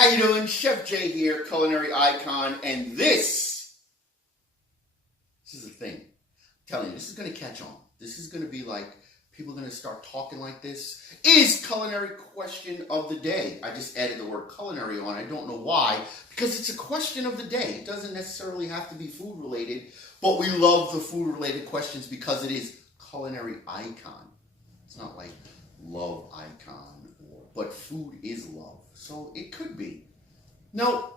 How you doing? Chef Jay here, culinary icon, and this is the thing. I'm telling you, this is going to catch on. This is going to be like, people are going to start talking like this. Is culinary question of the day. I just added the word culinary on. I don't know why, because it's a question of the day. It doesn't necessarily have to be food related, but we love the food related questions because it is culinary icon. It's not like love icon, but food is love. So it could be. No.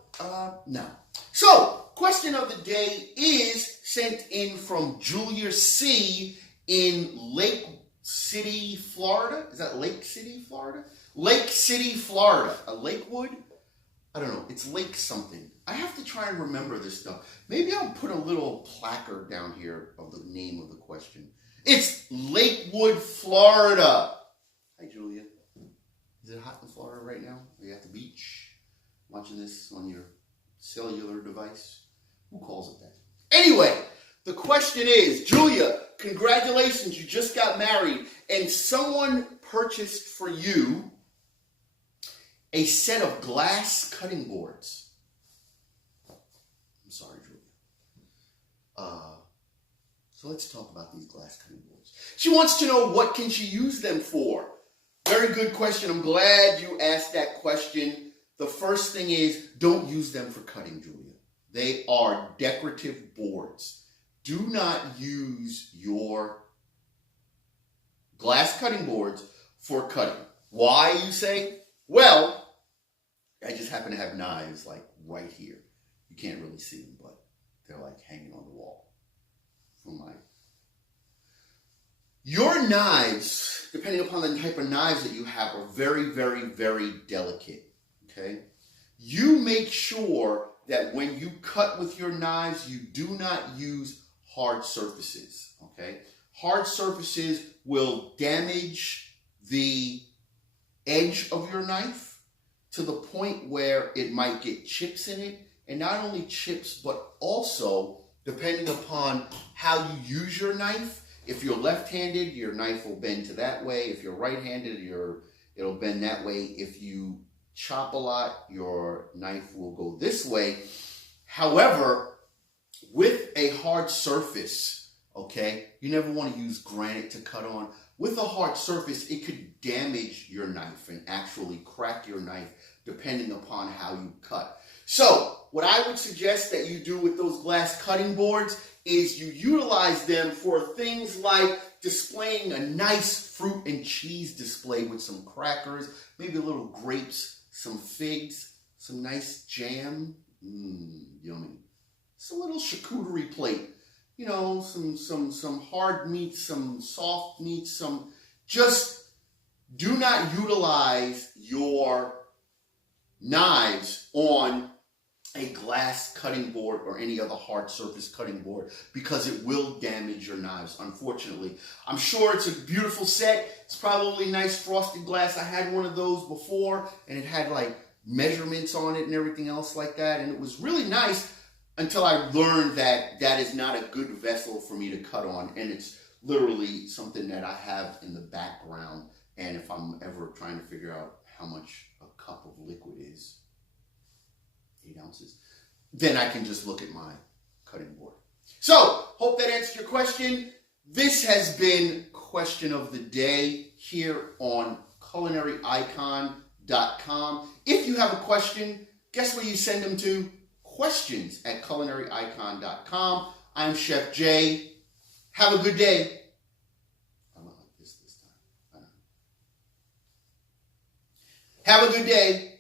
So, question of the day is sent in from Julia C. in Lake City, Florida. Is that Lake City, Florida? Lake City, Florida. A Lakewood? I don't know. It's Lake something. I have to try and remember this stuff. Maybe I'll put a little placard down here of the name of the question. It's Lakewood, Florida. Hi, Julia. Is it hot in Florida right now? Are you at the beach watching this on your cellular device? Who calls it that? Anyway, the question is, Julia, congratulations, you just got married, and someone purchased for you a set of glass cutting boards. I'm sorry, Julia. So let's talk about these glass cutting boards. She wants to know, what can she use them for? Very good question. I'm glad you asked that question. The first thing is, don't use them for cutting, Julia. They are decorative boards. Do not use your glass cutting boards for cutting. Why, you say? Well, I just happen to have knives like right here. You can't really see them, but they're like hanging on the wall. Your knives, depending upon the type of knives that you have, are very, very, very delicate, okay? You make sure that when you cut with your knives, you do not use hard surfaces, okay? Hard surfaces will damage the edge of your knife to the point where it might get chips in it, and not only chips, but also, depending upon how you use your knife, if you're left-handed, your knife will bend to that way. If you're right-handed, it'll bend that way. If you chop a lot, your knife will go this way. However, with a hard surface, okay, you never want to use granite to cut on. With a hard surface, it could damage your knife and actually crack your knife depending upon how you cut. So, what I would suggest that you do with those glass cutting boards is you utilize them for things like displaying a nice fruit and cheese display with some crackers, maybe a little grapes, some figs, some nice jam. Yummy. It's a little charcuterie plate. You know, some hard meats, some soft meats, just do not utilize your knives on a glass cutting board or any other hard surface cutting board because it will damage your knives, unfortunately. I'm sure it's a beautiful set. It's probably nice frosted glass. I had one of those before, and it had like measurements on it and everything else like that, and it was really nice until I learned that that is not a good vessel for me to cut on, and it's literally something that I have in the background, and if I'm ever trying to figure out how much a cup of liquid is, 8 ounces, then I can just look at my cutting board. So, hope that answered your question. This has been Question of the Day here on culinaryicon.com. If you have a question, guess where you send them to? questions@culinaryicon.com. I'm Chef Jay. Have a good day. I'm not like this time. I don't know. Have a good day.